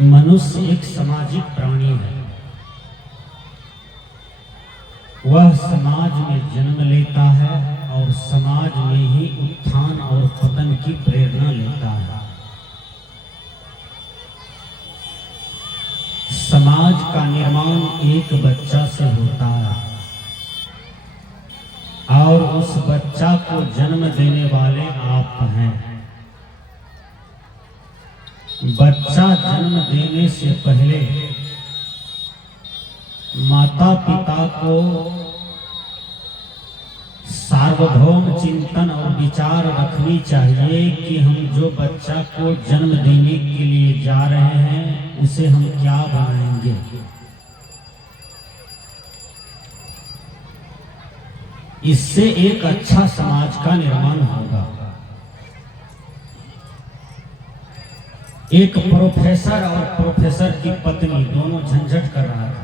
मनुष्य एक सामाजिक प्राणी है। वह समाज में जन्म लेता है और समाज में ही उत्थान और पतन की प्रेरणा लेता है। समाज का निर्माण एक बच्चा से होता है और उस बच्चा को जन्म देने वाले आप हैं। बच्चा जन्म देने से पहले माता पिता को सार्वभौम चिंतन और विचार रखनी चाहिए कि हम जो बच्चा को जन्म देने के लिए जा रहे हैं उसे हम क्या बनाएंगे। इससे एक अच्छा समाज का निर्माण होगा। एक प्रोफेसर और प्रोफेसर की पत्नी दोनों झंझट कर रहा था।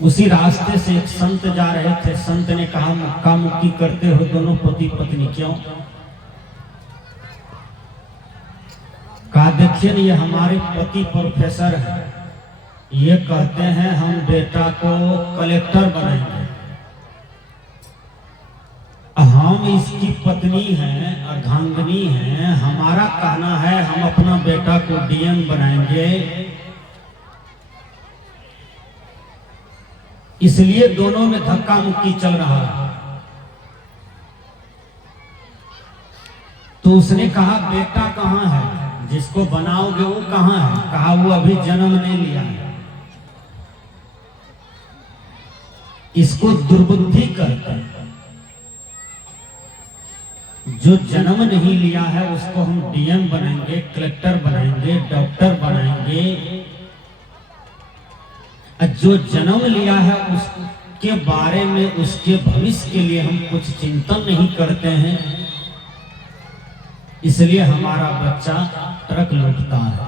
उसी रास्ते से एक संत जा रहे थे। संत ने कहा, मुक्का मुक्की करते हो दोनों पति पत्नी, क्यों? कहा, देखिए ये हमारे पति प्रोफेसर है, ये कहते हैं हम बेटा को कलेक्टर बनाएंगे। हम इसकी पत्नी हैं, अर्धांगिनी हैं, हमारा कहना है हम अपना बेटा को डीएम बनाएंगे। इसलिए दोनों में धक्का मुक्की चल रहा है। तो उसने कहा, बेटा कहाँ है जिसको बनाओगे, वो कहाँ है? कहा, वो अभी जन्म नहीं लिया है। इसको दुर्बुद्धि कहते हैं। जो जन्म नहीं लिया है उसको हम डीएम बनाएंगे, कलेक्टर बनाएंगे, डॉक्टर बनाएंगे। जो जन्म लिया है उसके बारे में, उसके भविष्य के लिए हम कुछ चिंतन नहीं करते हैं, इसलिए हमारा बच्चा ट्रक लूटता है।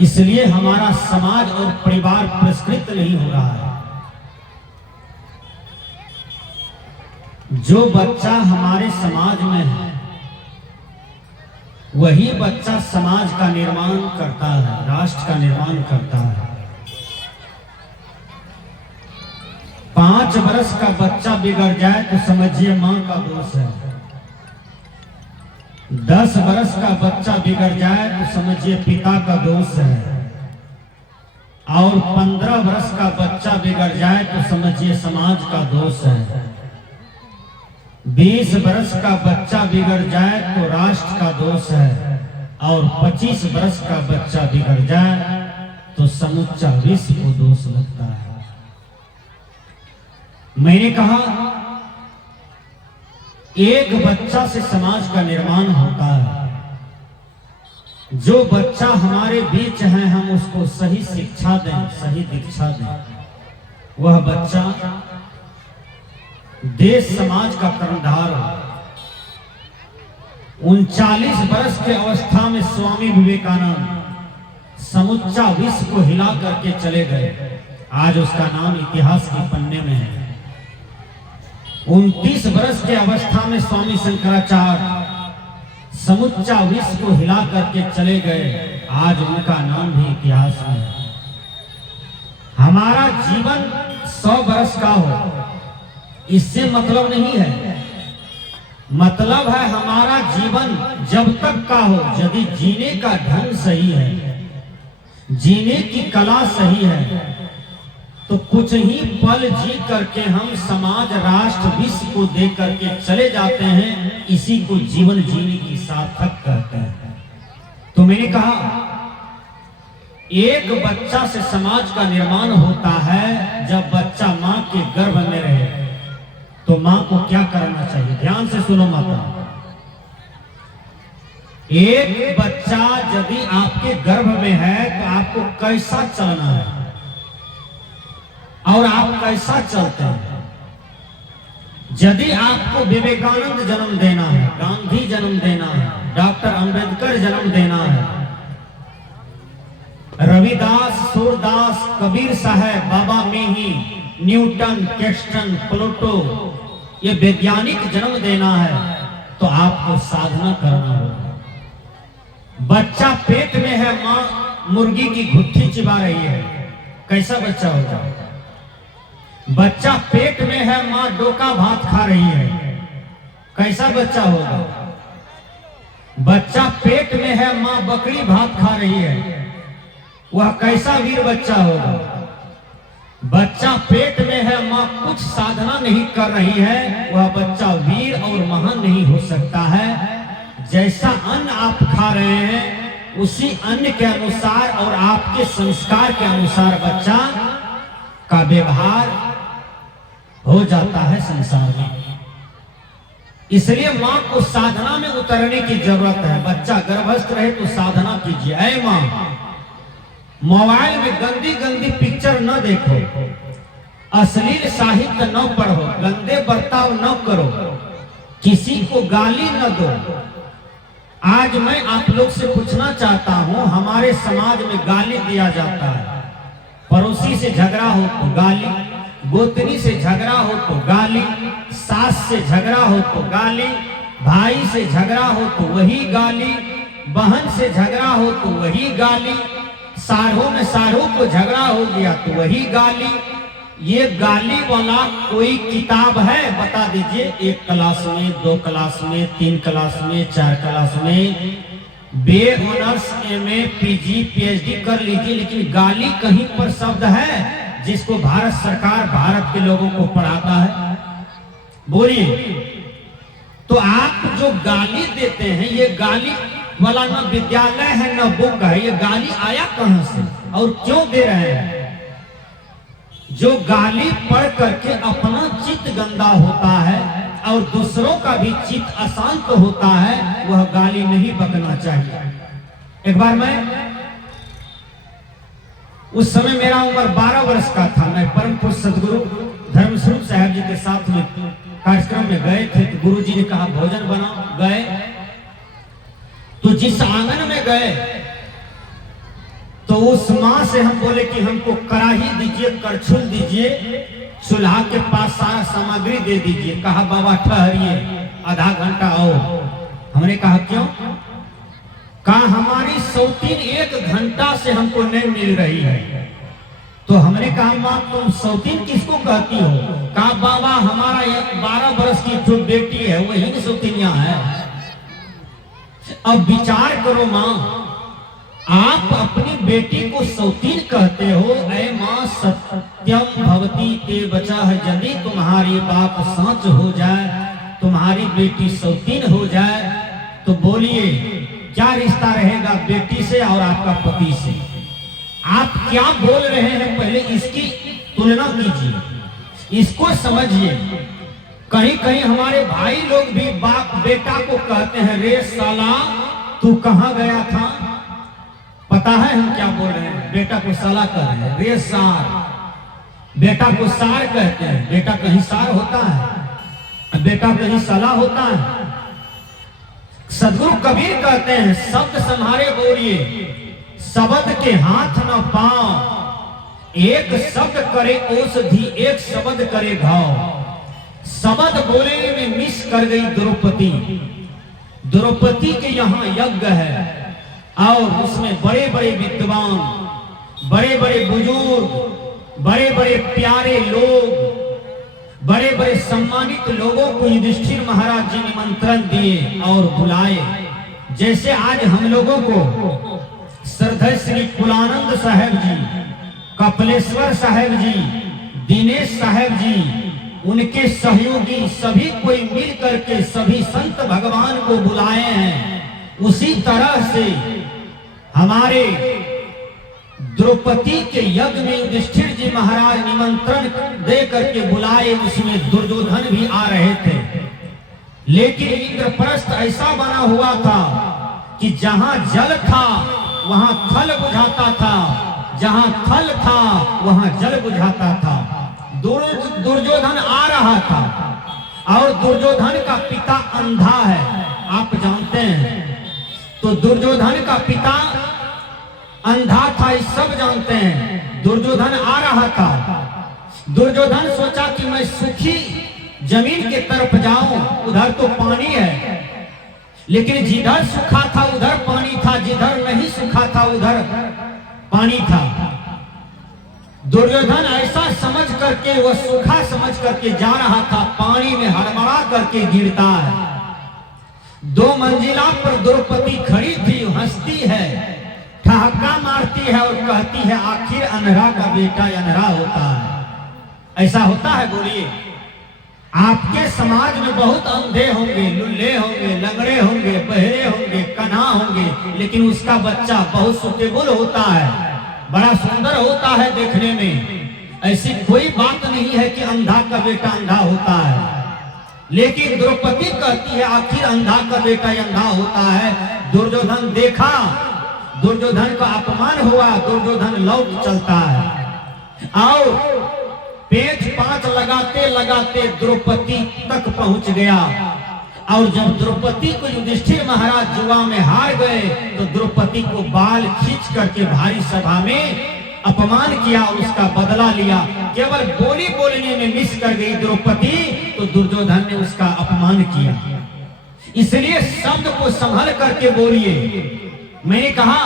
इसलिए हमारा समाज और परिवार पुरस्कृत नहीं हो रहा है। जो बच्चा हमारे समाज में है वही बच्चा समाज का निर्माण करता है, राष्ट्र का निर्माण करता है। 5 वर्ष का बच्चा बिगड़ जाए तो समझिए मां का दोष है। 10 वर्ष का बच्चा बिगड़ जाए तो समझिए पिता का दोष है। और 15 वर्ष का बच्चा बिगड़ जाए तो समझिए समाज का दोष है। 20 वर्ष का बच्चा बिगड़ जाए तो राष्ट्र का दोष है। और 25 वर्ष का बच्चा बिगड़ जाए तो समूचा विश्व को दोष लगता है। मैंने कहा, एक बच्चा से समाज का निर्माण होता है। जो बच्चा हमारे बीच है हम उसको सही शिक्षा दें, सही दीक्षा दें, वह बच्चा देश समाज का कर्णधार हो। 39 वर्ष के अवस्था में स्वामी विवेकानंद समूचा विश्व को हिला करके चले गए। आज उसका नाम इतिहास के पन्ने में है। 29 वर्ष के अवस्था में स्वामी शंकराचार्य समूचा विश्व को हिला करके चले गए। आज उनका नाम भी इतिहास में है। हमारा जीवन 100 वर्ष का हो इससे मतलब नहीं है। मतलब है हमारा जीवन जब तक का हो, यदि जीने का ढंग सही है, जीने की कला सही है, तो कुछ ही पल जी करके हम समाज, राष्ट्र, विश्व को दे करके चले जाते हैं। इसी को जीवन जीने की सार्थक कहते हैं। तो मैंने कहा, एक बच्चा से समाज का निर्माण होता है। जब बच्चा मां के गर्भ में रहे तो मां को क्या करना चाहिए? ध्यान से सुनो माता। एक बच्चा यदि आपके गर्भ में है तो आपको कैसा चलना है और आप कैसा चलते हैं। यदि आपको विवेकानंद जन्म देना है, गांधी जन्म देना है, डॉक्टर अंबेडकर जन्म देना है, रविदास, सूरदास, कबीर साहब, बाबा मेही, न्यूटन, कैस्टन, प्लूटो, ये वैज्ञानिक जन्म देना है, तो आपको साधना करना होगा। बच्चा पेट में है, माँ मुर्गी की घुट्टी चिबा रही है, कैसा बच्चा होगा? बच्चा पेट में है, माँ डोका भात खा रही है, कैसा बच्चा होगा? बच्चा पेट में है, माँ बकरी भात खा रही है, वह कैसा वीर बच्चा होगा? बच्चा पेट में है, माँ कुछ साधना नहीं कर रही है, वह बच्चा वीर और महान नहीं हो सकता है। जैसा अन्न आप खा रहे हैं उसी अन्न के अनुसार और आपके संस्कार के अनुसार बच्चा का व्यवहार हो जाता है संसार में। इसलिए माँ को साधना में उतरने की जरूरत है। बच्चा गर्भस्थ रहे तो साधना कीजिए। ऐ माँ, मोबाइल में गंदी गंदी पिक्चर न देखो, अश्लील साहित्य न पढ़ो, गंदे बर्ताव न करो, किसी को गाली न दो। आज मैं आप लोग से पूछना चाहता हूं, हमारे समाज में गाली दिया जाता है। पड़ोसी से झगड़ा हो तो गाली, गोतनी से झगड़ा हो तो गाली, सास से झगड़ा हो तो गाली, भाई से झगड़ा हो तो वही गाली, बहन से झगड़ा हो तो वही गाली, साढ़ों में साढ़ों को झगड़ा हो गया तो वही गाली। ये गाली वाला कोई किताब है? बता दीजिए। 1 क्लास में, 2 क्लास में, 3 क्लास में, 4 क्लास में बे ऑनर्स MA PG PhD कर लीजिए, लेकिन गाली कहीं पर शब्द है जिसको भारत सरकार भारत के लोगों को पढ़ाता है? बोलिए। तो आप जो गाली देते हैं, ये गाली वाला न विद्यालय है न बुक है, ये गाली आया कहां से और क्यों दे रहे हैं? जो गाली पढ़ करके अपना चित्त गंदा होता है और दूसरों का भी चित्त अशांत होता है, वह गाली नहीं बकना चाहिए। एक बार मैं, उस समय मेरा उम्र 12 वर्ष का था, मैं परम पूज्य सदगुरु धर्मस्वरूप साहब जी के साथ में कार्यक्रम में गए थे। तो गुरु जी ने कहा भोजन बनाओ। गए तो जिस आंगन में गए तो उस माँ से हम बोले कि हमको कढ़ाई दीजिए, करछुल दीजिए, चूल्हा के पास सारा सामग्री दे दीजिए। कहा बाबा ठहरिए, आधा घंटा आओ। हमने कहा क्यों? कहा हमारी सौतीन 1 घंटा से हमको नहीं मिल रही है। तो हमने कहा माँ तुम सौतीन किसको कहती हो? कहा बाबा हमारा 12 वर्ष की जो बेटी है वही सौतीनिया है। अब विचार करो माँ, आप अपनी बेटी को सौतीन कहते हो। ऐ माँ, सत्यम भवती ते बचा, यदि तुम्हारी बात सच हो जाए, तुम्हारी बेटी सौतीन हो जाए, तो बोलिए क्या रिश्ता रहेगा बेटी से और आपका पति से? आप क्या बोल रहे हैं, पहले इसकी तुलना कीजिए, इसको समझिए। कहीं कहीं हमारे भाई लोग भी बाप बेटा को कहते हैं रे साला तू कहां गया था। पता है हम क्या बोल रहे हैं? बेटा को साला कह रहे हैं, रे सार। बेटा को सार कहते हैं। बेटा कहीं सार होता है, बेटा कहीं साला होता है। सदगुरु कबीर कहते हैं शब्द संहारे बोलिए, शब्द के हाथ न पांव, एक शब्द करे औषधि, एक शब्द करे घाव। शब्द बोले में मिस कर गई द्रौपदी। द्रौपदी के यहाँ यज्ञ है और उसमें बड़े बड़े विद्वान, बड़े बड़े बुजुर्ग, बड़े बड़े प्यारे लोग, बड़े बड़े सम्मानित लोगों को युधिष्ठिर महाराज जी निमंत्रण दिए और बुलाए। जैसे आज हम लोगों को श्रद्धेय श्री कुलानंद साहेब जी, कपिलेश्वर साहेब जी, दिनेश साहेब जी, उनके सहयोगी सभी कोई मिल करके सभी संत भगवान को बुलाए हैं। उसी तरह से हमारे द्रौपदी के यज्ञ में युधिष्ठिर जी महाराज निमंत्रण दे करके बुलाए, उसमें दुर्योधन भी आ रहे थे। लेकिन इंद्रप्रस्थ ऐसा बना हुआ था कि जहां जल था वहां थल बुझाता था, जहां थल था वहां जल बुझाता था। दुर्योधन आ रहा था और दुर्योधन का पिता अंधा है, आप जानते हैं। तो दुर्योधन का पिता अंधा था, इस सब जानते हैं। दुर्योधन आ रहा था। दुर्योधन सोचा कि मैं सूखी जमीन के तरफ जाऊं, उधर तो पानी है, लेकिन जिधर सूखा था उधर पानी था, जिधर नहीं सूखा था उधर पानी था। दुर्योधन ऐसा समझ करके, वह सूखा समझ करके जा रहा था, पानी में हड़बड़ा करके गिरता है। 2 मंजिला पर द्रौपदी खड़ी थी, हंसती है, ठहाका मारती है और कहती है आखिर अंधरा का बेटा अंधरा होता है। ऐसा होता है? बोलिए। आपके समाज में बहुत अंधे होंगे, लुल्ले होंगे, लंगड़े होंगे, बहरे होंगे, कन्हा होंगे, लेकिन उसका बच्चा बहुत सुटेबल होता है, बड़ा सुंदर होता है देखने में। ऐसी कोई बात नहीं है कि अंधा का बेटा अंधा होता है। लेकिन द्रौपदी कहती है आखिर अंधा का बेटा अंधा होता है। दुर्योधन देखा, दुर्योधन का अपमान हुआ, दुर्योधन लौट चलता है और पेच पांच लगाते लगाते द्रौपदी तक पहुंच गया। और जब द्रौपदी को युधिष्ठिर महाराज जुआ में हार गए तो द्रौपदी को बाल खींच करके भारी सभा में अपमान किया, उसका बदला लिया। केवल बोली बोलने में मिस कर गई द्रौपदी तो दुर्योधन ने उसका अपमान किया। इसलिए शब्द को संभल करके बोलिए। मैंने कहा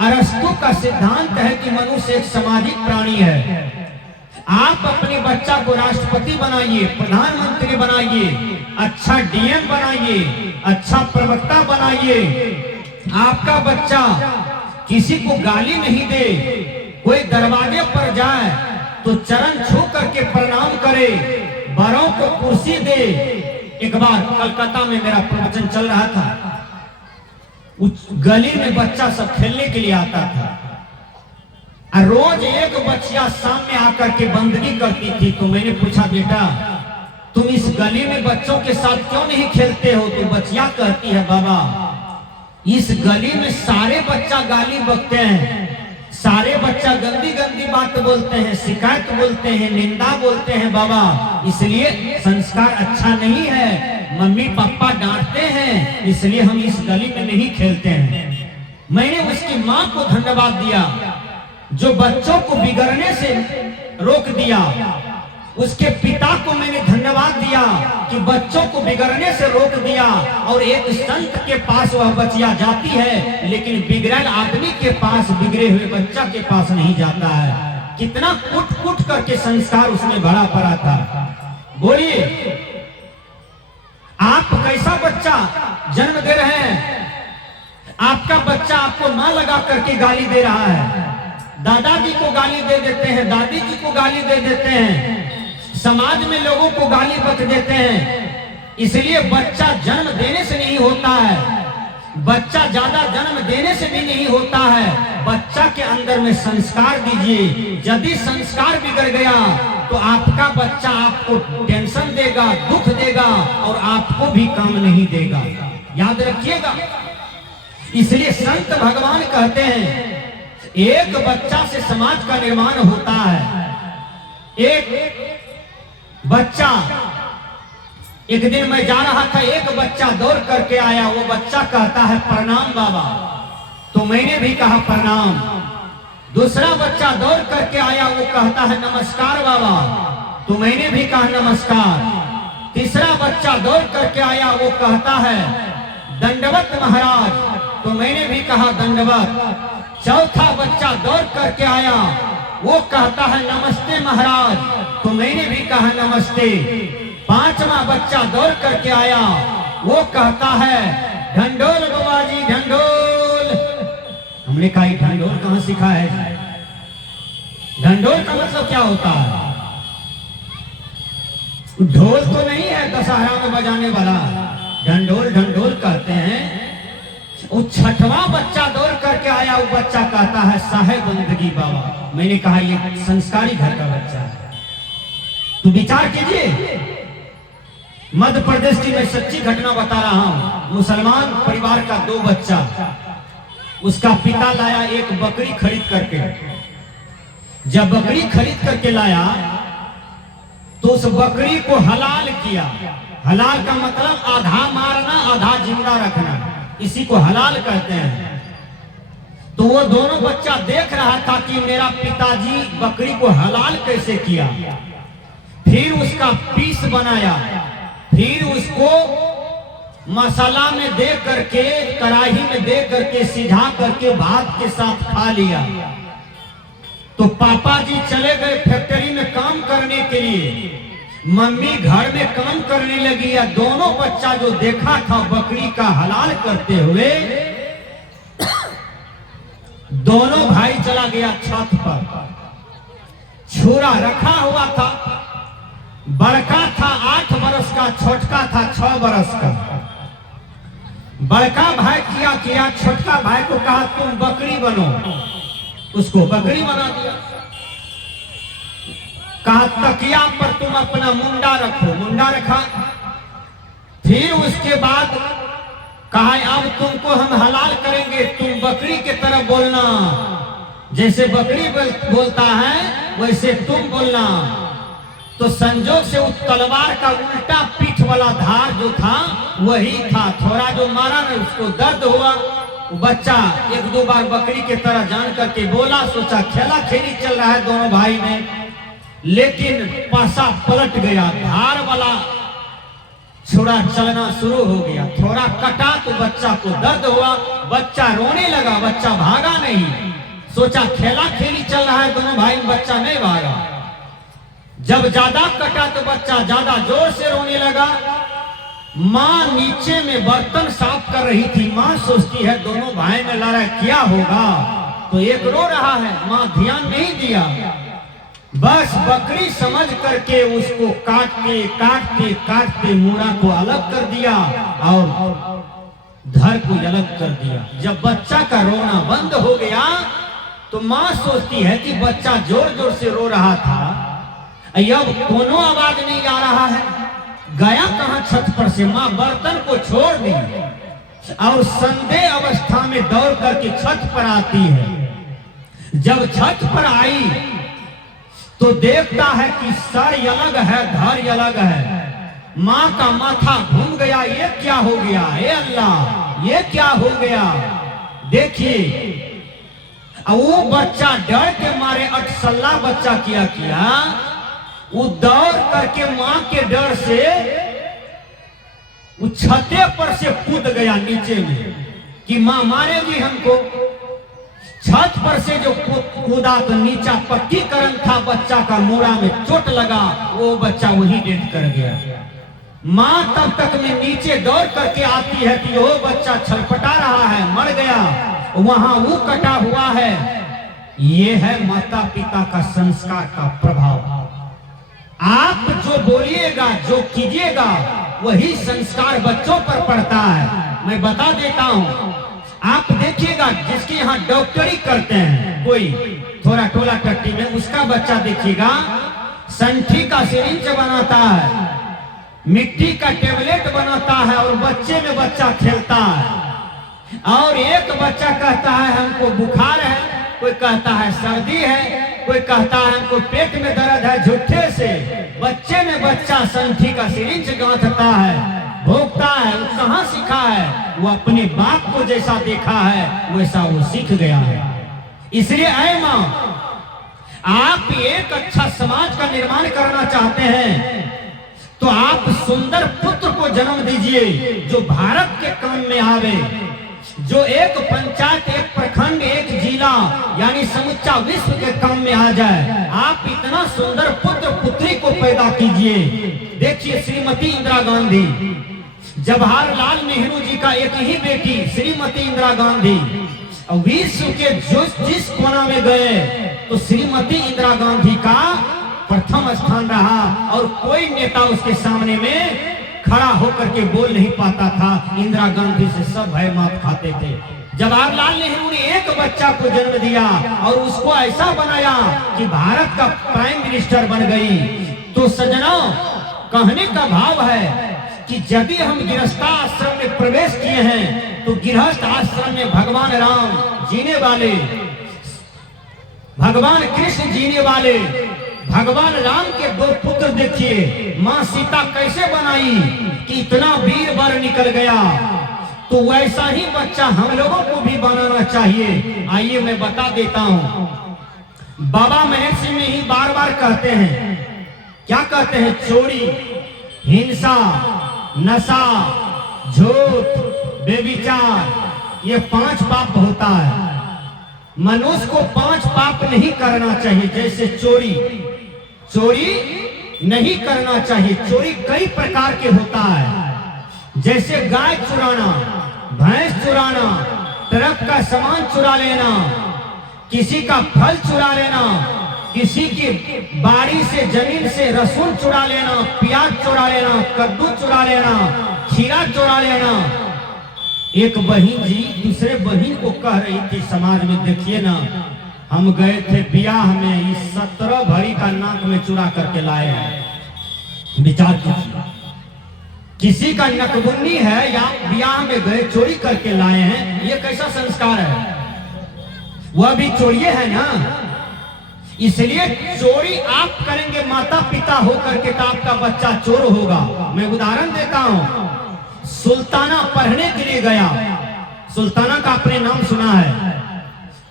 अरस्तु का सिद्धांत है कि मनुष्य एक सामाजिक प्राणी है। आप अपने बच्चा को राष्ट्रपति बनाइए, प्रधानमंत्री बनाइए, अच्छा डीएम बनाइए, अच्छा प्रवक्ता बनाइए। आपका बच्चा किसी को गाली नहीं दे, कोई दरवाजे पर जाए तो चरण छू करके प्रणाम करे, बड़ों को कुर्सी दे। एक बार कलकत्ता में मेरा प्रवचन चल रहा था, उस गली में बच्चा सब खेलने के लिए आता था। रोज एक बच्चिया सामने आकर के बंदगी करती थी। तो मैंने पूछा बेटा तुम इस गली में बच्चों के साथ क्यों नहीं खेलते हो? तो बच्चिया कहती है बाबा इस गली में सारे बच्चा गाली बकते हैं, सारे बच्चा गंदी गंदी बात बोलते हैं, शिकायत बोलते हैं, निंदा बोलते हैं बाबा, इसलिए संस्कार अच्छा नहीं है, मम्मी पापा डांटते हैं, इसलिए हम इस गली में नहीं खेलते हैं। मैंने उसकी माँ को धन्यवाद दिया जो बच्चों को बिगड़ने से रोक दिया। उसके पिता को मैंने धन्यवाद दिया कि बच्चों को बिगड़ने से रोक दिया। और एक संत के पास वह बच्चिया जाती है, लेकिन बिगड़ल आदमी के पास, बिगड़े हुए बच्चा के पास नहीं जाता है। कितना कुट कुट करके संस्कार उसमें भरा पड़ा था। बोलिए आप कैसा बच्चा जन्म दे रहे हैं? आपका बच्चा आपको मां लगा करके गाली दे रहा है, दादाजी को गाली दे देते हैं, दादी जी को गाली दे देते हैं, समाज में लोगों को गाली बक देते हैं। इसलिए बच्चा जन्म देने से नहीं होता है, बच्चा ज्यादा जन्म देने से भी नहीं होता है। बच्चा के अंदर में संस्कार दीजिए। यदि संस्कार बिगड़ गया तो आपका बच्चा आपको टेंशन देगा, दुख देगा और आपको भी काम नहीं देगा, याद रखिएगा। इसलिए संत भगवान कहते हैं एक बच्चा से समाज का निर्माण होता है। एक बच्चा, एक दिन मैं जा रहा था, एक बच्चा दौड़ करके आया, वो बच्चा कहता है प्रणाम बाबा, तो मैंने भी कहा प्रणाम। दूसरा बच्चा दौड़ करके आया, वो कहता है नमस्कार बाबा, तो मैंने भी कहा नमस्कार। तीसरा बच्चा दौड़ करके आया, वो कहता है दंडवत महाराज, तो मैंने भी कहा दंडवत। चौथा बच्चा दौड़ करके आया, वो कहता है नमस्ते महाराज, तो मैंने भी कहा नमस्ते। पांचवा बच्चा दौड़ करके आया, वो कहता है ढंढोल बाबा जी ढंढोल। हमने कहा ढंढोल कहाँ सीखा है? ढंढोल का मतलब क्या होता है? ढोल तो नहीं है दशहरा में बजाने वाला, ढंढोल ढंढोल कहते हैं। वो छठवां बच्चा दौड़ करके आया, वो बच्चा कहता है साहेब बंदगी बाबा। मैंने कहा ये संस्कारी घर का बच्चा है। तो विचार कीजिए, मध्य प्रदेश की मैं सच्ची घटना बता रहा हूं। मुसलमान परिवार का 2 बच्चा, उसका पिता लाया एक बकरी खरीद करके। जब बकरी खरीद करके लाया तो उस बकरी को हलाल किया। हलाल का मतलब आधा मारना आधा जिंदा रखना, इसी को हलाल कहते हैं। तो वो दोनों बच्चा देख रहा था कि मेरा पिताजी बकरी को हलाल कैसे किया। फिर उसका पीस बनाया, फिर उसको मसाला में दे करके, कढ़ाई में दे करके, सिझा करके भात के साथ खा लिया। तो पापा जी चले गए फैक्ट्री में काम करने के लिए, मम्मी घर में काम करने लगी। या दोनों बच्चा जो देखा था बकरी का हलाल करते हुए, दोनों भाई चला गया छत पर। छुरा रखा हुआ था, बड़का था 8 बरस का, छोटका था 6 बरस का। बड़का भाई किया, छोटका भाई को कहा तुम बकरी बनो, उसको बकरी बना दिया। कहा तकिया पर तुम अपना मुंडा रखो, मुंडा रखा। फिर उसके बाद कहा अब तुमको हम हलाल करेंगे, तुम बकरी की तरह बोलना, जैसे बकरी बोलता है वैसे तुम बोलना। तो संजोग से उस तलवार का उल्टा पीठ वाला धार जो था वही था। थोड़ा जो मारा ना उसको दर्द हुआ। बच्चा 1-2 बार बकरी की तरह जान करके बोला, सोचा खेला खेली चल रहा है दोनों भाई में, लेकिन पासा पलट गया, धार वाला छुरा चलना शुरू हो गया। थोड़ा कटा तो बच्चा को दर्द हुआ, बच्चा रोने लगा, बच्चा भागा नहीं। सोचा खेला खेली चल रहा है दोनों भाई, बच्चा नहीं भागा। जब ज्यादा कटा तो बच्चा ज्यादा जोर से रोने लगा। माँ नीचे में बर्तन साफ कर रही थी। माँ सोचती है दोनों भाई में लड़ाई क्या होगा, तो एक रो रहा है, माँ ध्यान नहीं दिया। बस बकरी समझ करके उसको काटते काटते काटते मुड़ा को अलग कर दिया और धर को अलग कर दिया। जब बच्चा का रोना बंद हो गया तो माँ सोचती है कि बच्चा जोर जोर से रो रहा था, अब कोनो आवाज नहीं आ रहा है, गया कहां छत पर से। माँ बर्तन को छोड़ दी और संदेह अवस्था में दौड़ करके छत पर आती है। जब छत पर आई तो देखता है कि सर अलग है, धर अलग है। माँ का माथा घूम गया, ये क्या हो गया, हे अल्लाह ये क्या हो गया। देखिए वो बच्चा डर के मारे अटसल्ला बच्चा किया वो दौड़ करके माँ के डर से वो छते पर से कूद गया नीचे में कि माँ मारेगी हमको। छत पर से जो कूदा तो नीचा पक्कीकरण था, बच्चा का मोड़ा में चोट लगा, वो बच्चा वही डेथ कर गया। माँ तब तक में नीचे दौड़ करके आती है कि वो बच्चा छटपटा रहा है, मर गया, वहां वो कटा हुआ है। ये है माता पिता का संस्कार का प्रभाव। आप जो बोलिएगा, जो कीजिएगा, वही संस्कार बच्चों पर पड़ता है। मैं बता देता हूं, आप देखिएगा जिसके यहाँ डॉक्टरी करते हैं कोई थोड़ा टोला टट्टी में, उसका बच्चा देखिएगा संठी का सिरिंज बनाता है, मिट्टी का टेबलेट बनाता है और बच्चे में बच्चा खेलता है। और एक बच्चा कहता है हमको बुखार है, कोई कहता है सर्दी है, कोई कहता है हमको पेट में दर्द है। झूठे से बच्चे में बच्चा संठी का सिरिंज गांठता है, भोगता है। वो कहाँ सीखा है? वो अपने बाप को जैसा देखा है वैसा वो सीख गया है। इसलिए ऐ माँ, आप एक अच्छा समाज का निर्माण करना चाहते हैं तो आप सुंदर पुत्र को जन्म दीजिए जो भारत के काम में आवे, जो एक पंचायत, एक प्रखंड, एक जिला यानी समूचा विश्व के काम में आ जाए। आप इतना सुंदर पुत्र पुत्री को पैदा कीजिए। देखिए श्रीमती इंदिरा गांधी, जवाहरलाल नेहरू जी का एक ही बेटी श्रीमती इंदिरा गांधी, विश्व के जिस कोना में गए तो श्रीमती इंदिरा गांधी का प्रथम स्थान रहा और कोई नेता उसके सामने में खड़ा होकर के बोल नहीं पाता था। इंदिरा गांधी से सब भय मात खाते थे। जवाहरलाल नेहरू ने एक बच्चा को जन्म दिया और उसको ऐसा बनाया कि भारत का प्राइम मिनिस्टर बन गई। तो सज्जनों, कहने का भाव है कि यदि हम गृहस्थ आश्रम में प्रवेश किए हैं तो गृहस्थ आश्रम में भगवान राम जीने वाले, भगवान कृष्ण जीने वाले, भगवान राम के 2 पुत्र देखिए, माँ सीता कैसे बनाई कि इतना वीर वर निकल गया। तो वैसा ही बच्चा हम लोगों को भी बनाना चाहिए। आइए मैं बता देता हूँ। बाबा महर्षि में ही बार बार कहते हैं, क्या कहते हैं? चोरी, हिंसा, नशा, झूठ, बेविचार, ये 5 पाप होता है। मनुष्य को 5 पाप नहीं करना चाहिए। जैसे चोरी, चोरी नहीं करना चाहिए। चोरी कई प्रकार के होता है, जैसे गाय चुराना, भैंस चुराना, ट्रक का सामान चुरा लेना, किसी का फल चुरा लेना, किसी की बाड़ी से जमीन से लहसुन चुरा लेना, प्याज चुरा लेना, कद्दू चुरा लेना, खीरा चुरा लेना। एक बहन जी दूसरे बहन को कह रही थी समाज में, देखिए ना हम गए थे ब्याह में, इस 17 भरी का नाक में चुरा करके लाए हैं। विचार कीजिए, किसी का नकबुन्नी है या ब्याह में गए चोरी करके लाए हैं, ये कैसा संस्कार है? वह भी चोरी है ना। इसलिए चोरी आप करेंगे माता पिता होकर के तो आपका बच्चा चोर होगा। मैं उदाहरण देता हूं, सुल्ताना पढ़ने के लिए गया, सुल्ताना का आपने नाम सुना है।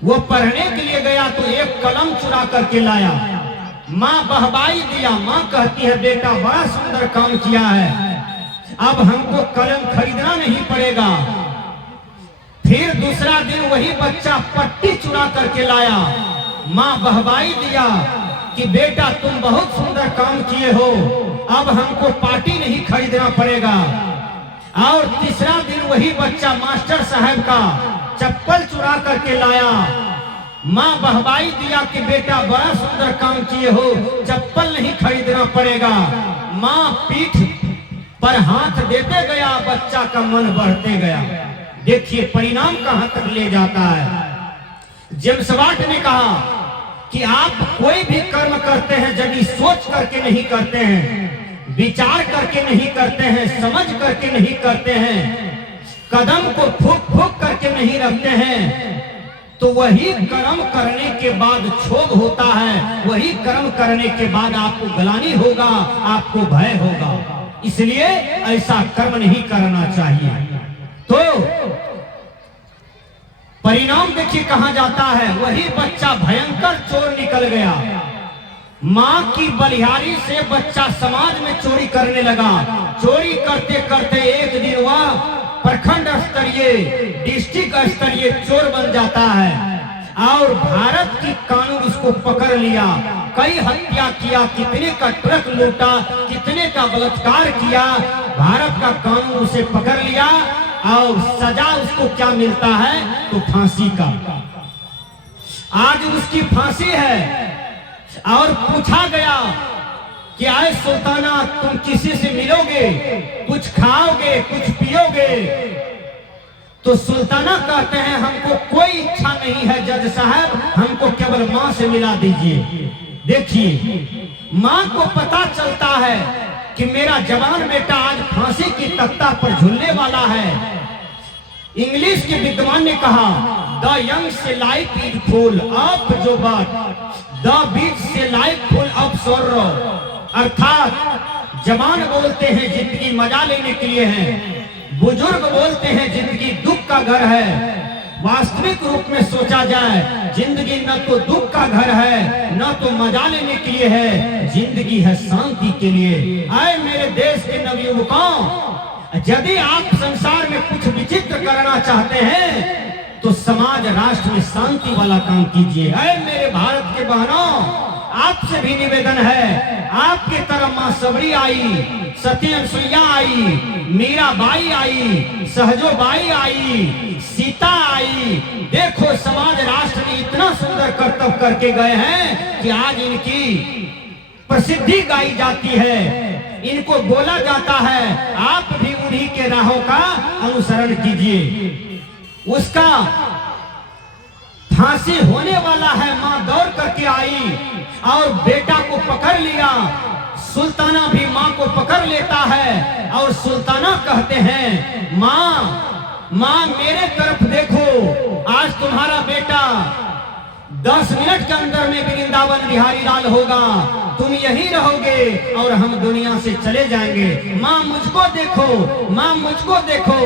वो पढ़ने के लिए गया तो एक कलम चुरा करके लाया, माँ बहबाई दिया। माँ कहती है बेटा बड़ा सुंदर काम किया है, अब हमको कलम खरीदना नहीं पड़ेगा। फिर दूसरा दिन वही बच्चा पट्टी चुरा करके लाया, माँ बहबाई दिया कि बेटा तुम बहुत सुंदर काम किए हो, अब हमको पार्टी नहीं खरीदना पड़ेगा। और तीसरा दिन वही बच्चा मास्टर साहब का चप्पल चुरा करके लाया, माँ बहबाई दिया कि बेटा बड़ा सुंदर काम किए हो, चप्पल नहीं खरीदना पड़ेगा। माँ पीठ पर हाथ देते गया, बच्चा का मन बढ़ते गया। देखिए परिणाम कहां तक ले जाता है। जेम्स वाट ने कहा कि आप कोई भी कर्म करते हैं यदि सोच करके नहीं करते हैं, विचार करके नहीं करते हैं, समझ करके नहीं करते हैं, कदम को फूक फूक करके नहीं रखते हैं, तो वही कर्म करने के बाद क्षोभ होता है, वही कर्म करने के बाद आपको गलानी होगा, आपको भय होगा। इसलिए ऐसा कर्म नहीं करना चाहिए। तो परिणाम देखिए कहां जाता है। वही बच्चा भयंकर चोर निकल गया। मां की बलिहारी से बच्चा समाज में चोरी करने लगा। चोरी करते करते एक दिन वह प्रखंड स्तरीय, डिस्ट्रिक्ट स्तरीय चोर बन जाता है और भारत की कानून उसको पकड़ लिया। कई हत्या किया, कितने का ट्रक लूटा, कितने का बलात्कार किया, भारत का कानून उसे पकड़ लिया और सजा उसको क्या मिलता है तो फांसी का। आज उसकी फांसी है और पूछा गया कि आए सुल्ताना तुम किसी से मिलोगे, कुछ खाओगे, कुछ पियोगे? तो सुल्ताना कहते हैं हमको कोई इच्छा नहीं है जज साहब, हमको केवल माँ से मिला दीजिए। देखिए माँ को पता चलता है कि मेरा जवान बेटा आज फांसी की तख्ता पर झूलने वाला है। इंग्लिश के विद्वान ने कहा द यंग से life is full of Jobat, the beach से लाइफ फुल ऑफ सोरो। अर्थात जवान बोलते हैं जिंदगी मजा लेने के लिए है, बुजुर्ग बोलते हैं जिंदगी दुख का घर है। वास्तविक रूप में सोचा जाए जिंदगी न तो दुख का घर है, न तो मजा लेने के लिए है, जिंदगी है शांति के लिए। आए मेरे देश के नवयुवकों, यदि आप संसार में कुछ विचित्र करना चाहते हैं तो समाज राष्ट्र में शांति वाला काम कीजिए। आए मेरे भारत के बहनों, आपसे भी निवेदन है, आपके तरफ मां सबरी आई, सती अनुसुईया आई, मीराबाई आई, सहजोबाई आई, सीता आई। देखो समाज राष्ट्र में इतना सुंदर कर्तव्य करके गए हैं कि आज इनकी प्रसिद्धि गाई जाती है, इनको बोला जाता है। आप भी उन्हीं के राहों का अनुसरण कीजिए। उसका फांसी होने वाला है, मां दौड़ करके आई और बेटा को पकड़ लिया। सुल्ताना भी मां को पकड़ लेता है और सुल्ताना कहते हैं मां मेरे तरफ देखो, आज तुम्हारा बेटा 10 मिनट के अंदर में वृंदावन बिहारी लाल होगा, तुम यहीं रहोगे और हम दुनिया से चले जाएंगे। मां मुझको देखो, मां मुझको देखो।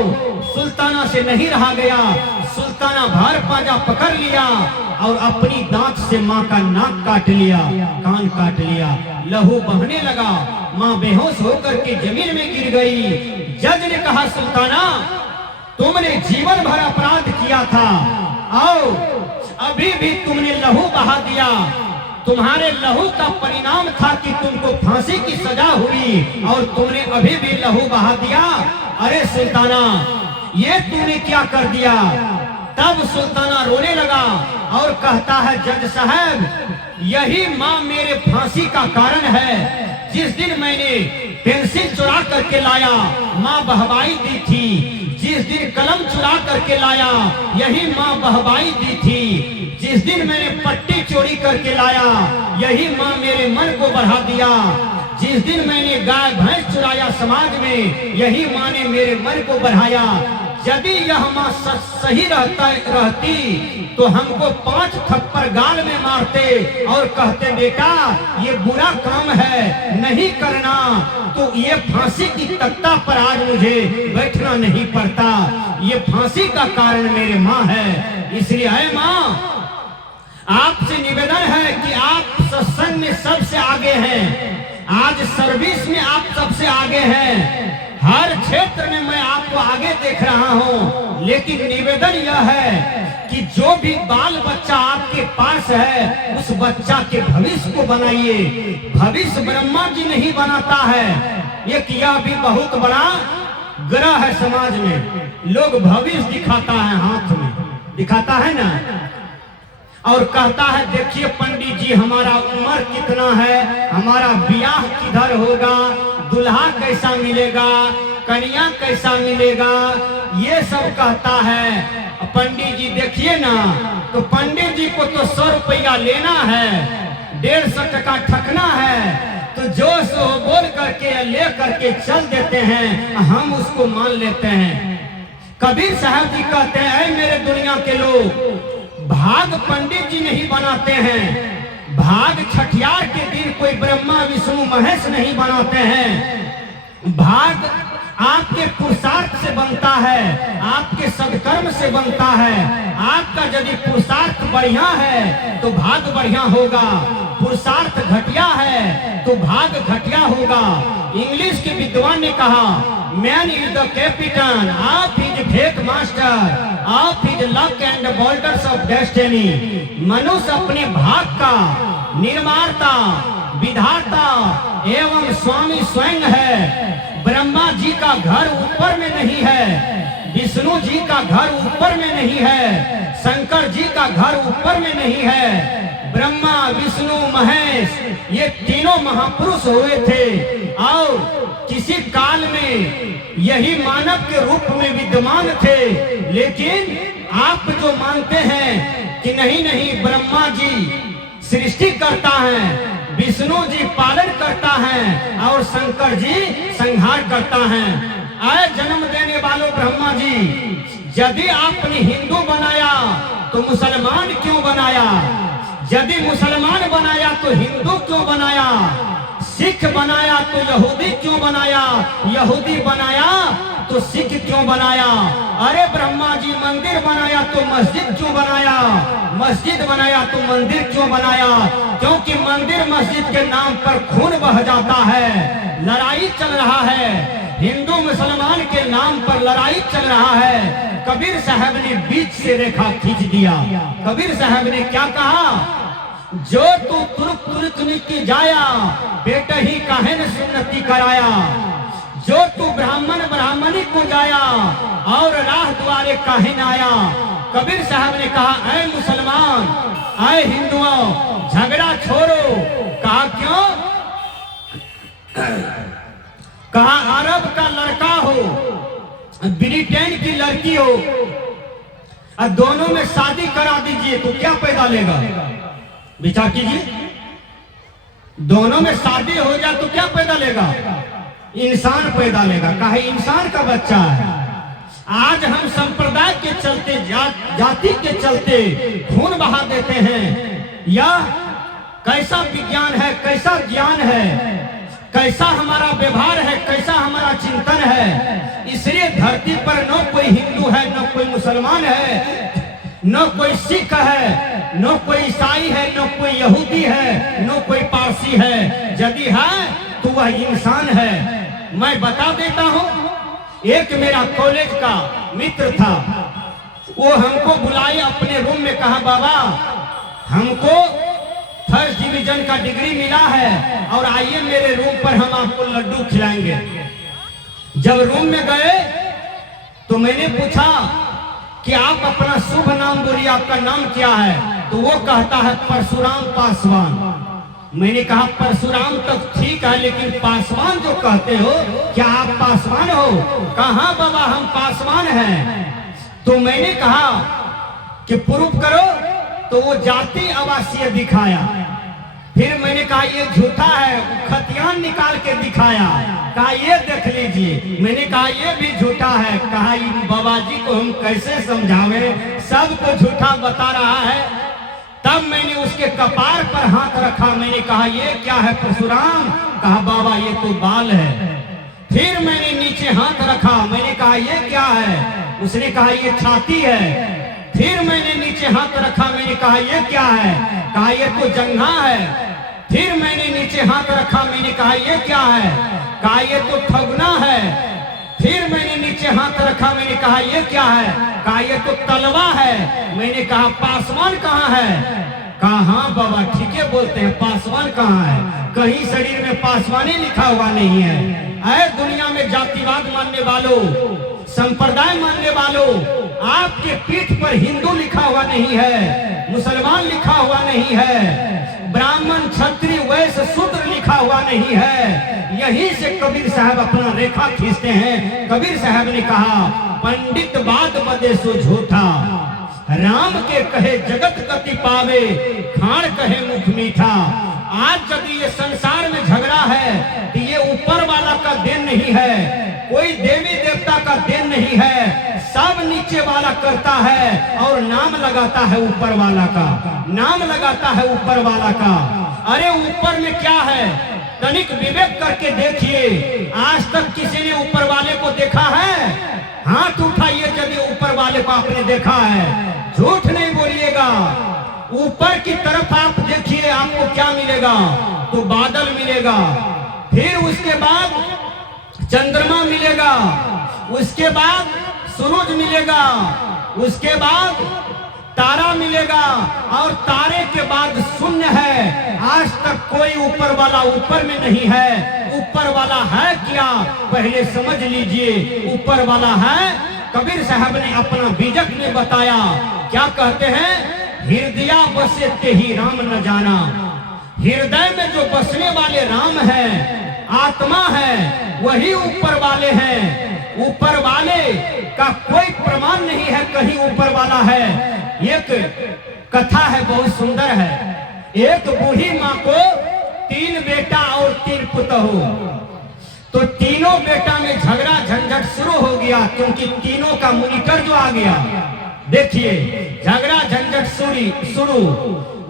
सुल्ताना से नहीं रहा गया, सुल्ताना भार पाजा पकड़ लिया और अपनी दांत से मां का नाक काट लिया, कान काट लिया, लहू बहने लगा। मां बेहोश होकर के जमीन में गिर गई। जज ने कहा सुल्ताना, तुमने जीवन भर अपराध किया था और अभी भी तुमने लहू बहा दिया। तुम्हारे लहू का परिणाम था कि तुमको फांसी की सजा हुई और तुमने अभी भी लहू बहा दिया। अरे सुल्ताना, ये तूने क्या कर दिया? तब सुल्ताना रोने लगा और कहता है, जज साहब, यही माँ मेरे फांसी का कारण है। जिस दिन मैंने पेंसिल चुरा करके लाया, माँ बहबाई दी थी। जिस दिन कलम चुरा करके लाया, यही माँ बहबाई दी थी। जिस दिन मैंने पट्टी चोरी करके लाया, यही माँ मेरे मन को बढ़ा दिया। जिस दिन मैंने गाय भैंस चुराया समाज में, यही माँ ने मेरे मन को बढ़ाया। यदि यह माँ सही रहती तो हमको 5 थप्पड़ गाल में मारते और कहते, बेटा ये बुरा काम है, नहीं करना। तो ये फांसी की तख्ता पर आज मुझे बैठना नहीं पड़ता। ये फांसी का कारण मेरे माँ है। इसलिए है माँ, आपसे निवेदन है कि आप सत्संग में सबसे आगे हैं, आज सर्विस में आप सबसे आगे हैं। हर क्षेत्र में मैं आपको आगे देख रहा हूँ, लेकिन निवेदन यह है कि जो भी बाल बच्चा आपके पास है, उस बच्चा के भविष्य को बनाइए। भविष्य ब्रह्मा जी नहीं बनाता है। एक यह भी बहुत बड़ा ग्रह है समाज में। लोग भविष्य दिखाता है, हाथ में दिखाता है ना, और कहता है, देखिए पंडित जी, हमारा उम्र कितना है, हमारा ब्याह किधर होगा, दुल्हा कैसा मिलेगा, कन्या कैसा मिलेगा, ये सब कहता है। पंडित जी देखिए ना, तो पंडित जी को तो 100 रुपया लेना है, 150 टका ठकना है, तो जो सो बोल करके ले करके चल देते हैं, हम उसको मान लेते हैं। कबीर साहब जी कहते हैं, मेरे दुनिया के लोग, भाग पंडित जी नहीं बनाते हैं, भाग छठियार के दिन कोई ब्रह्मा विष्णु महेश नहीं बनाते हैं। भाग आपके पुरुषार्थ से बनता है, आपके सदकर्म से बनता है। आपका यदि पुरुषार्थ बढ़िया है तो भाग बढ़िया होगा, पुरुषार्थ घटिया है तो भाग घटिया होगा। इंग्लिश के विद्वान ने कहा, man is the captain of his fate master of his luck and builders of destiny. मनुष्य अपने भाग का निर्माता, विधाता एवं स्वामी स्वयं है। ब्रह्मा जी का घर ऊपर में नहीं है, विष्णु जी का घर ऊपर में नहीं है, शंकर जी का घर ऊपर में नहीं है। ब्रह्मा विष्णु महेश ये तीनों महापुरुष हुए थे और किसी काल में यही मानव के रूप में विद्यमान थे। लेकिन आप जो मानते हैं कि नहीं नहीं, ब्रह्मा जी सृष्टि करता है, विष्णु जी पालन करता है और शंकर जी संहार करता है। आए जन्म देने वालों ब्रह्मा जी, यदि आपने हिंदू बनाया तो मुसलमान क्यों बनाया? यदि मुसलमान बनाया तो हिंदू क्यों बनाया? सिख बनाया तो यहूदी क्यों बनाया? यहूदी बनाया तो सिख क्यों बनाया? अरे ब्रह्मा जी मंदिर बनाया तो मस्जिद क्यों बनाया? मस्जिद बनाया तो मंदिर क्यों बनाया? क्योंकि मंदिर मस्जिद के नाम पर खून बह जाता है, लड़ाई चल रहा है, हिंदू मुसलमान के नाम पर लड़ाई चल रहा है। कबीर साहब ने बीच से रेखा खींच दिया। कबीर साहब ने क्या कहा? जो तू तुर्क तुर्क की जाया, बेटा ही काहे न सुन्नति कराया। जो तू ब्राह्मण ब्राह्मणी को जाया और राह द्वारे काहे न आया। कबीर साहब ने कहा, ऐ मुसलमान, ऐ हिंदुओं, झगड़ा छोड़ो। कहा क्यों? कहा अरब का लड़का हो, ब्रिटेन की लड़की हो, और दोनों में शादी करा दीजिए तो क्या पैदा लेगा? विचार कीजिए, दोनों में शादी हो जाए तो क्या पैदा लेगा? इंसान पैदा लेगा। कहे इंसान का बच्चा है। आज हम संप्रदाय के चलते, जाति के चलते खून बहा देते हैं। यह कैसा विज्ञान है, कैसा ज्ञान है, कैसा हमारा व्यवहार है, कैसा हमारा चिंतन है। इसलिए धरती पर न कोई हिंदू है, न कोई मुसलमान है, न कोई सिख है, न कोई ईसाई है, न कोई यहूदी है, न कोई पारसी है। यदि है तो वह इंसान है। मैं बता देता हूँ, एक मेरा कॉलेज का मित्र था, वो हमको बुलाए अपने रूम में, कहा बाबा हमको फर्स्ट डिवीजन का डिग्री मिला है और आइए मेरे रूम पर, हम आपको लड्डू खिलाएंगे। जब रूम में गए तो मैंने पूछा कि आप अपना शुभ नाम बोलिए, आपका नाम क्या है? तो वो कहता है परशुराम पासवान। मैंने कहा परशुराम तक ठीक है, लेकिन पासवान जो कहते हो, क्या आप पासवान हो? कहा बाबा हम पासवान हैं। तो मैंने कहा कि प्रूफ करो, तो वो जाति आवासीय दिखाया। फिर मैंने कहा ये झूठा है, खतियान निकाल के दिखाया, कहा ये देख लीजिए। मैंने कहा ये भी झूठा है। कहा इन बाबा जी को हम कैसे समझावे, सबको झूठा बता रहा है। तब मैंने उसके कपार पर हाथ रखा, मैंने कहा ये क्या है परशुराम? कहा बाबा ये तो बाल है। फिर मैंने नीचे हाथ रखा, मैंने कहा ये क्या है? उसने कहा ये छाती है। फिर मैंने नीचे हाथ रखा, मैंने कहा ये क्या है? कहा ये तो जंघा है। फिर मैंने नीचे हाथ रखा, मैंने कहा ये क्या है? कहा ये तो ठगुना है। फिर मैंने नीचे हाथ रखा, मैंने कहा ये क्या है? कहा ये तो तलवा है। मैंने कहा पासवान कहाँ है? कहा हाँ बाबा ठीक है बोलते हैं, पासवान कहाँ है? कहीं शरीर में पासवानी लिखा हुआ नहीं है। ऐ दुनिया में जातिवाद मानने वालों, संप्रदाय मानने वालों, आपके पीठ पर हिंदू लिखा हुआ नहीं है, मुसलमान लिखा हुआ नहीं है, ब्राह्मण क्षत्रिय वैश्य शूद्र लिखा हुआ नहीं है। यहीं से कबीर साहब अपना रेखा खींचते हैं। कबीर साहब ने कहा पंडित बात बदे सो झूठा, राम के कहे जगत गति पावे, खाण कहे मुख मीठा। आज यदि ये संसार में झगड़ा है तो ये ऊपर वाला का देन नहीं है, कोई देवी देवता का देन नहीं है, सब नीचे वाला करता है और नाम लगाता है ऊपर वाला का, नाम लगाता है ऊपर वाला का। अरे ऊपर में क्या है? तनिक विवेक करके देखिए, आज तक किसी ने ऊपर वाले को देखा है? हाथ उठाइए यदि ऊपर वाले को आपने देखा है। झूठ नहीं बोलिएगा। ऊपर की तरफ आप देखिए, आपको क्या मिलेगा? तो बादल मिलेगा, फिर उसके बाद चंद्रमा मिलेगा, उसके बाद सूरज मिलेगा, उसके बाद तारा मिलेगा, और तारे के बाद शून्य है। आज तक कोई ऊपर वाला ऊपर में नहीं है। ऊपर वाला है क्या? पहले समझ लीजिए ऊपर वाला है। कबीर साहब ने अपना बीजक में बताया, क्या कहते हैं? हृदय बसे ते ही राम न जाना। हृदय में जो बसने वाले राम है, आत्मा है, वही ऊपर वाले हैं। ऊपर वाले का कोई प्रमाण नहीं है कहीं ऊपर वाला है। एक कथा है, बहुत सुंदर है। एक बूढ़ी माँ को 3 बेटा और 3 पुतहु, तो तीनों बेटा में झगड़ा झंझट शुरू हो गया, क्योंकि तीनों का मॉनिटर जो आ गया। देखिए झगड़ा झंझट शुरू।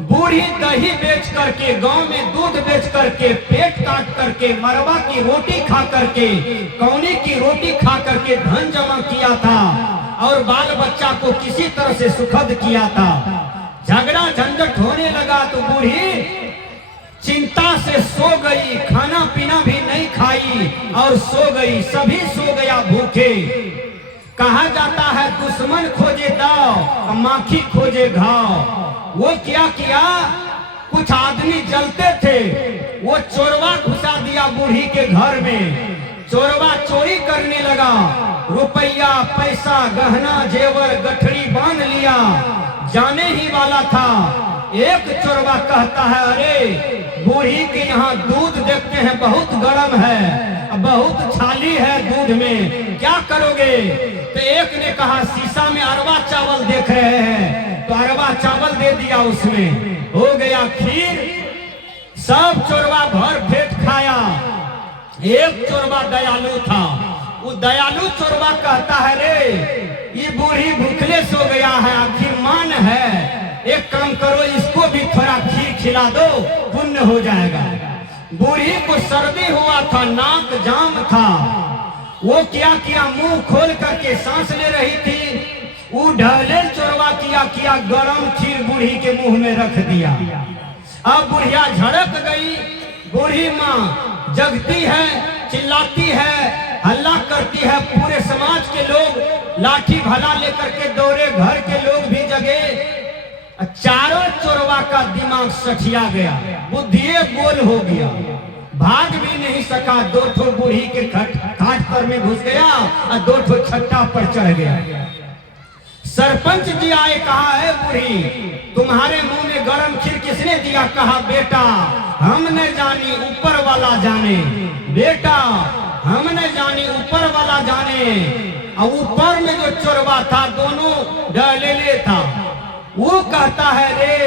बूढ़ी दही बेच करके, गांव में दूध बेच करके, पेट काट करके, मरवा की रोटी खा करके, कौनी की रोटी खा करके धन जमा किया था और बाल बच्चा को किसी तरह से सुखद किया था। झगड़ा झंझट होने लगा तो बूढ़ी चिंता से सो गई, खाना पीना भी नहीं खाई और सो गई। सभी सो गया भूखे। कहा जाता है दुश्मन खोजे दाव, माखी खोजे घाव। वो क्या किया? कुछ आदमी जलते थे, वो चोरवा घुसा दिया बूढ़ी के घर में। चोरवा चोरी करने लगा, रुपया पैसा गहना जेवर गठरी बांध लिया, जाने ही वाला था। एक चोरवा कहता है अरे बूढ़ी के यहाँ दूध देखते हैं बहुत गर्म है, बहुत छाली है दूध में, क्या करोगे? तो एक ने कहा शीशा में अरवा चावल देख रहे हैं, तो अरवा चावल दे दिया, उसमें हो गया खीर। सब चोरवा भर पेट खाया। एक चोरवा दयालु था, वो दयालु चोरवा कहता है रे ये बूढ़ी भूखले सो गया है, आखिर मान है, एक काम करो इसको भी थोड़ा खीर खिला दो, पुण्य हो जाएगा। बूढ़ी को सर्दी हुआ था, नाक जाम था, वो क्या किया? मुंह खोल करके सांस ले रही थी, वो ढले चोरवा किया गरम खीर बूढ़ी के मुंह में रख दिया। अब बुढ़िया झड़क गई। बूढ़ी माँ जगती है, चिल्लाती है, हल्ला करती है, पूरे लाठी भला लेकर के दौड़े, घर के लोग भी जगे। चारों चोरवा का दिमाग सठिया गया, बुद्धि गोल हो गया, भाग भी नहीं सका। दो ठो बूढ़ी के खाट पर में घुस गया और दो ठो छट्टा पर चढ़ गया। सरपंच जी आए, कहा है बूढ़ी तुम्हारे मुंह में गरम खीर किसने दिया? कहा बेटा हम न जानी ऊपर वाला जाने, बेटा हम न जानी ऊपर वाला जाने। और ऊपर में जो चोरवा था दोनों डलेले था, वो कहता है रे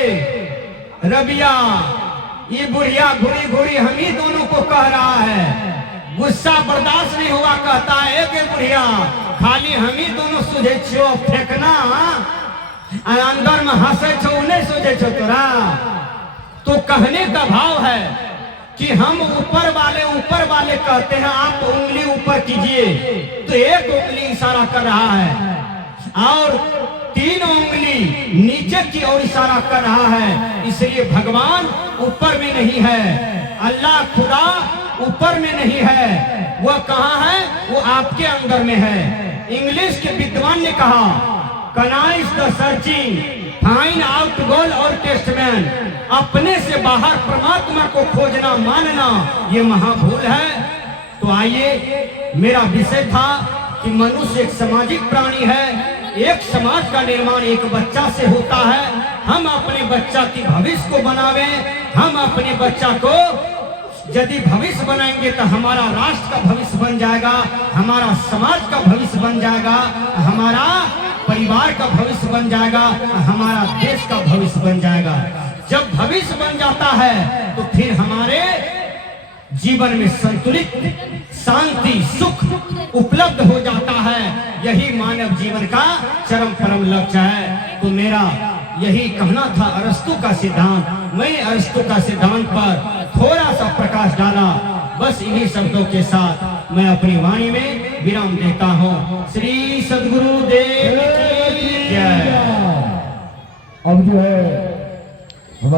रबिया ये बुढ़िया घुड़ी घुड़ी हम ही दोनों को कह रहा है, गुस्सा बर्दाश्त नहीं हुआ, कहता है कि बुढ़िया खाली हम ही दोनों सुझे छो फेंकना, अंदर में हंसे छो नहीं सुझे छो तोरा। तो कहने का भाव है कि हम ऊपर वाले कहते हैं, आप उंगली ऊपर कीजिए, तो एक उंगली इशारा कर रहा है और तीन उंगली नीचे की ओर इशारा कर रहा है। इसलिए भगवान ऊपर में नहीं है, अल्लाह खुदा ऊपर में नहीं है, वह कहाँ है? वो आपके अंदर में है। इंग्लिश के विद्वान ने कहा कनाइज द सर्चिंग फाइंड आउट गोल और टेस्टमैन, अपने से बाहर परमात्मा को खोजना मानना ये महाभूल है। तो आइए, मेरा विषय था कि मनुष्य एक सामाजिक प्राणी है, एक समाज का निर्माण एक बच्चा से होता है। हम अपने बच्चा की भविष्य को बनावे, हम अपने बच्चा को यदि भविष्य बनाएंगे तो हमारा राष्ट्र का भविष्य बन जाएगा, हमारा समाज का भविष्य बन जाएगा, हमारा परिवार का भविष्य बन जाएगा, हमारा देश का भविष्य बन जाएगा। जब भविष्य बन जाता है तो फिर हमारे जीवन में संतुलित शांति सुख उपलब्ध हो जाता है। यही मानव जीवन का चरम परम लक्ष्य है। तो मेरा यही कहना था अरस्तु का सिद्धांत। मैंने अरस्तु का सिद्धांत पर थोड़ा सा प्रकाश डाला। बस इन्हीं शब्दों के साथ मैं अपनी वाणी में विराम देता हूँ। श्री सद्गुरु देव की जय। अब जो है हमारे